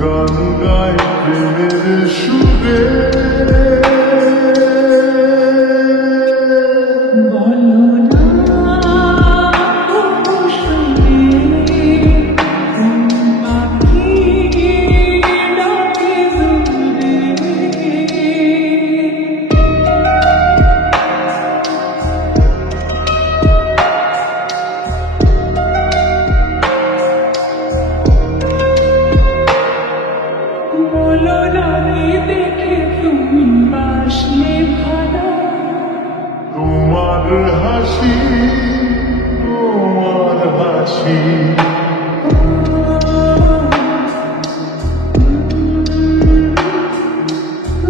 গান গাই প্রেমের সুরে বলো না শুনে কোন পাখি ডাকে দূরে বলো না দেখে তুমি বাসলে ভালো তোমার হাসি তোমার হাসি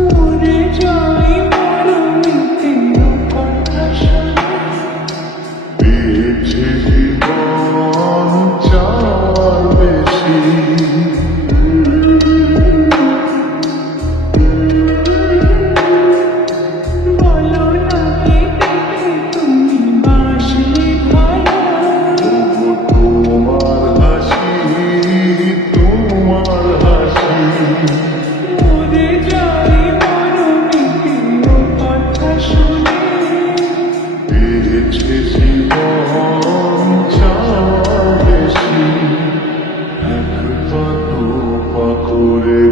মরে যাই মরমিতে কথা শুনে পেয়েছে জীবন চার বেশি বলো না দেখে তুমি বাসলে ভালো তবু তোমার হাসি তোমার হাসি মরে যাই মরমিতে কথা শুনে পেয়েছে জীবন চার বেশি এক পা দু পা করে